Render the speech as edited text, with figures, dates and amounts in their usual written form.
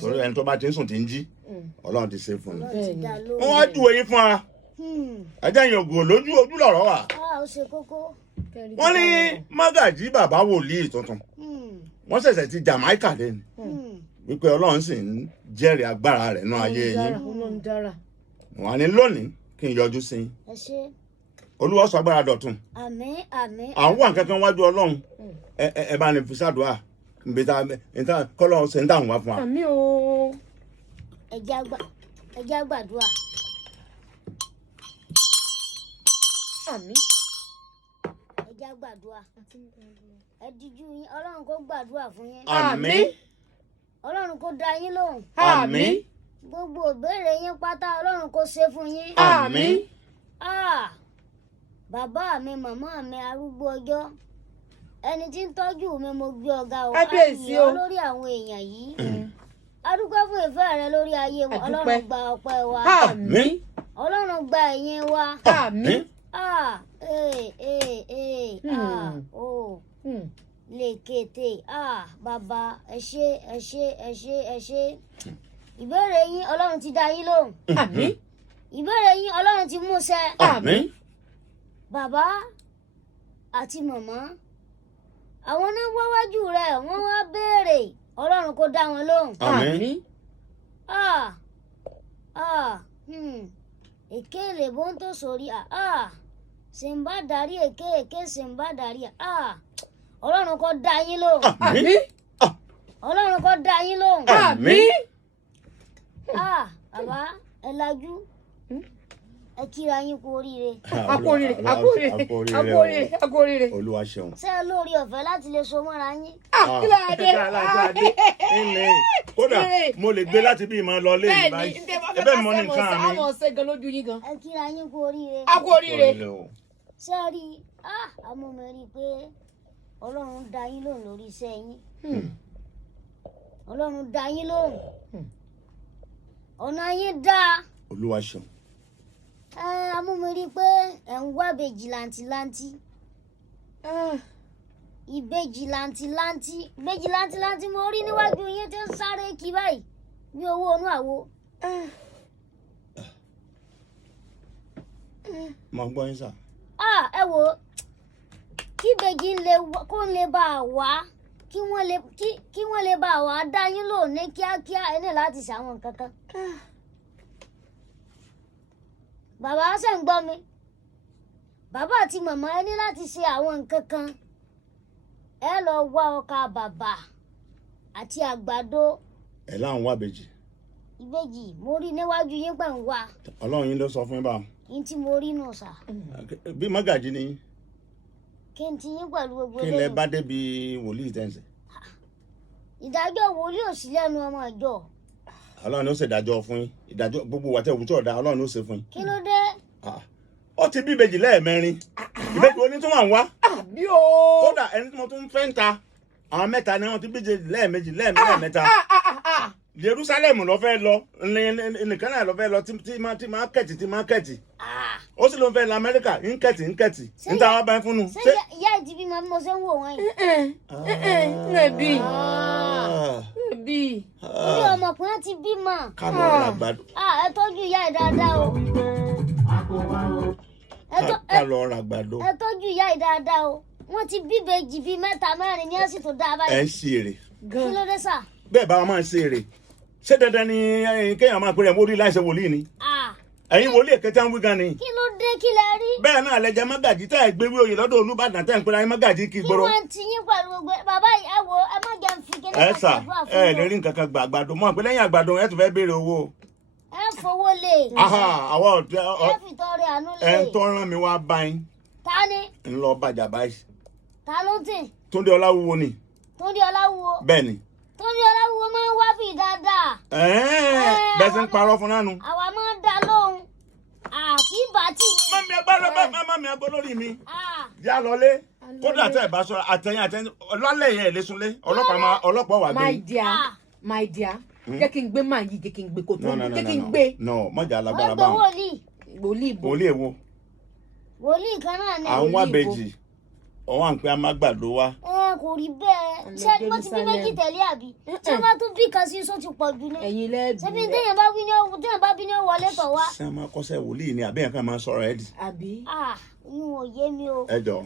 torí ẹni tó bá ti ń sùn tí ń jí Ọlọ́run ti ṣe fún un wọ́n wá júwe yín fún wa ẹjẹ́ yẹn ògùn lójú ojú lọ̀rọ̀ wà wọ́n ní Mogaji bàbá wòlíì tuntun wọ́n ṣẹ̀ṣẹ̀ ti Jamaica lẹ́nu wípé Ọlọ́run sì ń jẹ́rìí agbára rẹ̀ nú ayé yín wọ́n á ní lónìí kí n yọjú sí yín Olúwa sọ agbára dọ̀tun àwọn wà kankan wájú Ọlọ́run ẹ bá ní fi ṣàdúrà nbẹta nta k'Ọlọ́run ṣe ń dáhùn wá fún wa. àmín o. ẹ jẹ́ á gbàdúrà. àmín. ẹ jẹ́ á gbàdúrà. ẹ díjú yín Ọlọ́run kó gbàdúrà fún yín. àmín. Ọlọ́run kó dá yín lóhùn. àmín. gbogbo ìbéèrè yín pátá Ọlọ́run kó ṣe fún yín. àmín. Bàbá mi màmá mi arúgbó ọjọ́ ẹni tí ń tọ́jú mi mo gbé ọ̀gá o kábíyèsí o lórí àwọn èèyàn yìí adúpẹ́ fún ìfẹ́ rẹ lórí ayé wọn Ọlọ́run gba ọpẹ́ wa àmín. Ọlọ́run gba ẹ̀yìn wa àmín. lèkètè bàbá ẹ ṣé ìbéèrè yín Ọlọ́run ti dá yín lóhùn àmín. ìbéèrè yín Ọlọ́run ti mú ṣẹ àmín. bàbá àti màmá àwọn náà wá wájú rẹ wọ́n wá béèrè Ọlọ́run kó dá wọn lóhùn. àmín. èké lè bó ń tó sórí ṣe ń bá darí èké ṣe ń bá darí Ọlọ́run kó dá yín lóhùn. àmín. Ọlọ́run kó dá yín lóhùn. àmín. bàbá ẹ lajú ẹ kíra yín kú oríire. akú oríire. Olúwa ṣeun. ṣé ẹ lórí ọ̀fẹ́ láti lè so mọ́ra yín. kílódé. kódà mo lè gbé láti bí ìmọ̀ lọ lé yìí báyìí ẹbẹ̀ mọ́ ní nǹkan mi. àmọ̀ ṣe gan lójú yín gan. ẹ kíra yín kú oríire. akú oríire. ṣé ẹ rí àmọ́ mi rí i pé Ọlọ́run dá yín lóhùn lórí iṣẹ́ yín. Ọlọ́run dá yín lóhùn. ọ̀nà yín dáa. Olúwa ṣeun. Amúmi rí i pé ẹ̀ ń wá ìbejì làǹtìlanti. ìbejì làǹtìlanti mo rí níwájú yín tí ń sáré kí báyìí bí owó inú àwo. Mo gbọ́ yín sà. ẹ wò ó kí ìbejì kó ń lè bá a wá kí wọ́n lè bá a wá dá yín lò ní kíákíá ẹ ní láti ṣàwọn nǹkan kan. Bàbá ṣe ń gbọ́ mi bàbá àti màmá ẹ ní láti ṣe àwọn nǹkan kan ẹ lọ wá ọkà bàbà àti àgbàdo. ẹ láwọn wá ìbejì. ìbejì mo rí níwájú yín pẹ̀ ń wá. Ọlọ́run yín ló sọ fún yín báwọn. yín tí mo rí nù sà. bí Mogaji ni yín. kí n ti yín pẹ̀lú gbogbo kí lẹ bá débi wòlíì tẹ̀sí. ìdájọ́ wòlíì ò sí lẹ́nu ọmọ ìjọ. Ọlọ́run ló ṣèdájọ́ fún yín ìdájọ́ gbogbo wa tẹ òwú tí ọ̀dà Ọlọ́run ló ṣe fún yín. kí ló dé. ó ti bí ìbejì lẹ́ẹ̀mẹrin ìbejì oní tí wọ́n ń wá. àbí o. kódà ẹni tí mo tún fẹ́ ń ta àwọn mẹ́ta ni wọ́n ti bí lẹ́ẹ̀mejì lẹ́ẹ̀mẹ́ta. Jerusalem ló fẹ́ lọ nìkan náà ló fẹ́ lọ tí máa kẹ̀tì ó sì ló fẹ́ lọ Amẹ́ríkà ń kẹ̀tì ń ta wá báyìí fún un. ṣé ìyá ìdí bímọ bí mo ṣe ń wò wọ́n yìí. ẹbí. ilé ọmọkùnrin ti bímọ. kánú ọ̀rọ̀ àgbàdo. ẹ tọ́jú ìyá ẹ̀ dáadáa o. kánú ọ̀rọ̀ àgbàdo. ẹ tọ́jú ìyá ẹ̀ dáadáa o. wọ́n ti bí ìbejì bíi mẹ́ta mẹ́rin ní ẹ̀sìn tó dáa báyìí. ẹ ń ṣe èrè. kí ló dé sà. bẹ́ẹ̀ bá wọn máa ń ṣe èrè ṣé dandan ni kéèyàn máa pèrè mórí láìṣe wòlíì ni. ẹ̀yin wòlíì èkété ń wí gan ni. kí ló dé kí lẹ rí. bẹ́ẹ̀ náà lẹ́jẹ̀ Mogaji tẹ́ ẹ̀ gbé wí oyè lọ́dọ̀ Olúbàdàn tẹ́ ẹ̀ ń pera Mogaji kí gbòòrò. kí wọ́n ti yín pẹ̀lú gbogbo bàbá yìí ẹ wo ẹ má jẹ́ ń fi kéde ẹ sà ẹ lè rí nǹkan kan gba àgbàdo mọ́ pé lẹ́yìn àgbàdo ẹ tún fẹ́ béèrè owó. ẹ fowó lè. àwa ọ̀dẹ ẹ fi tọrẹ àánú lè. ẹ ń tọ́ rán mi wá báyìí. ta ni. ń lọ bàjá báyìí. ta ló tì. Túndé Ọláwúwo ni. Túndé Ọláwúwo. bẹ́ẹ̀ ni. Túndé Ọláwúwo máa ń wá bí dáadáa. bẹ́ẹ̀ sì ń parọ́ fún nánu. àwa máa ń dá lóhùn àkí bàtì. mọ́mí agbọ́ lórí mi. já lọlé kódà tẹ́ ẹ̀ bá sọ àtẹ̀yìn lálẹ́ yẹn lè sunlé ọlọ́pàá wà gbé. my dear jẹ́ kí n gbé máa yí jẹ́ kí n gbé kó tó jẹ́ kí n gbé. mọ̀jà alágbára báwọn. wòlíì wòlíì kan náà ni. àwọn wábẹ́jì ọwọ́ à ń pẹ́ amágbàdo wa. kò rí bẹ́ẹ̀ ṣé wọ́n ti bí méjì tẹ̀lé àbí ṣé wọ́n tún bí kan sí sọ ti pọ̀ jù ní. ẹ̀yin lẹ́bi. ṣé bí téèyàn bá bí ní wọlé tọ̀ wá. ṣé a máa kọ́ṣẹ́ wòlíì ni àbẹ́yẹn kan máa sọ̀rọ̀ ẹ̀ dì. àbí. Ìwọ̀n yé mi o. ẹ jọ.